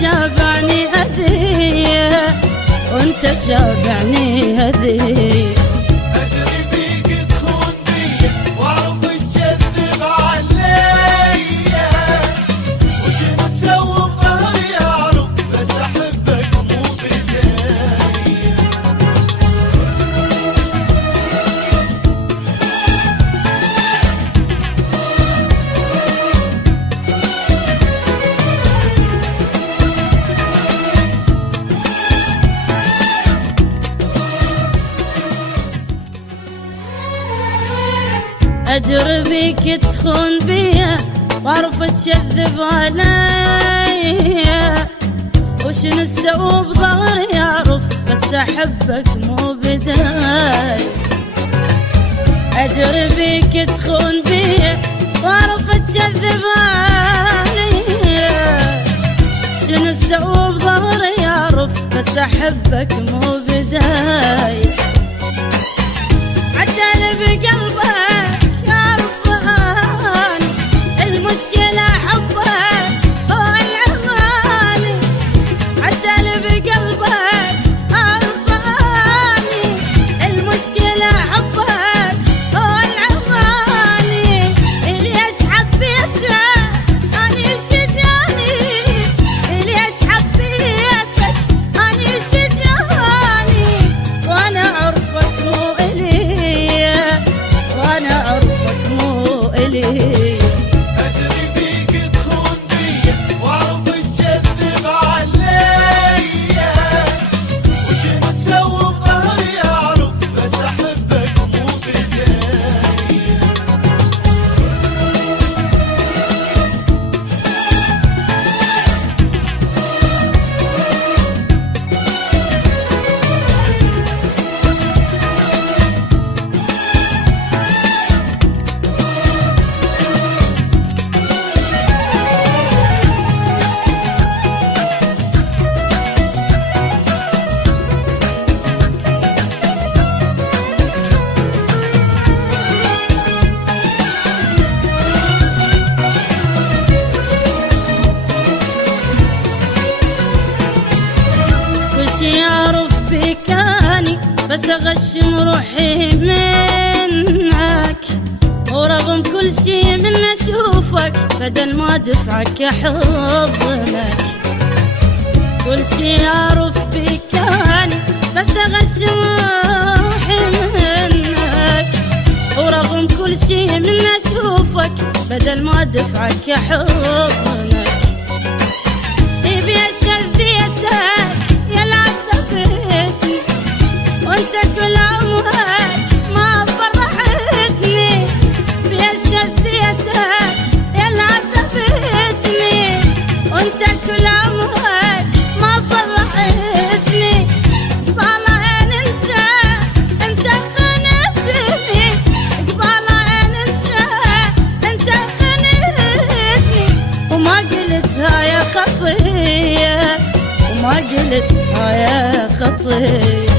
شابعني هذية وانت شابعني هذية. أدري بيك تخون بيا وأعرف تكذب عليا، وشنو تسوي بظهري أعرف بس أحبك مو بداية. أدري بيك تخون بيا وأعرف تكذب عليا، وشنو تسوي بظهري أعرف بس أحبك مو بداية. أدري بيك تخون بيا وأعرف تكذب عليا، شنو تسوي بظهري أعرف بس أحبك مو بداية. عتالي بقلبك المشكلة حبك هو العماني، عتالي بقلبك عرفاني. المشكلة حبك هو العماني، ليش حبيته أني شجاني، ليش حبيتك أني شجاني. وأنا عرفك مو إلي، وأنا عرفك مو إلي. يعرف بكاني بس أغشم روحي منك، ورغم كل شي من أشوفك بدل ما دفعك أحضنك. كل شي يعرف بكاني بس أغشم روحي منك، ورغم كل شي من أشوفك بدل ما دفعك أحضنك. يبي أشذيتك يلعب ضبيتني وانت كل عمرك ما فرحتني، بيشذيتك يلعب ضبيتني وانت كل عمرك ما فرحتني. قبالين انت خنتني، قبالين انت خنتني، وما قلتها يا خطيه، وما قلتها يا خطيه.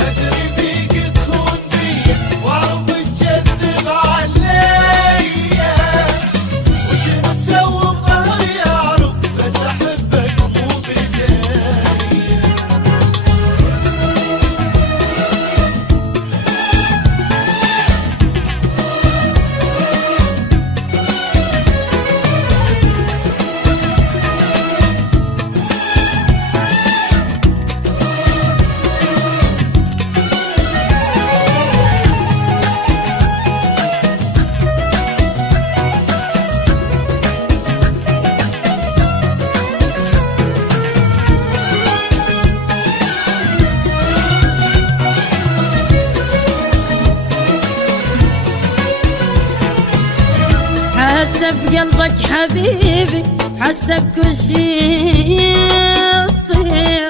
أدري بيك تخون بيا وأعرف تكذب عليا، وشنو تسوي بظهري أعرف بس أحبك مو بداية. حاسة بقلبك حبيبي، حاسة بكل شي يصير،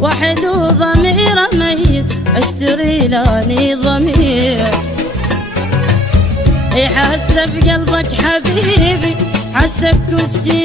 وحد وضميره ميت اشتري لاني ضمير. حاسة بقلبك حبيبي، حاسة بكل شي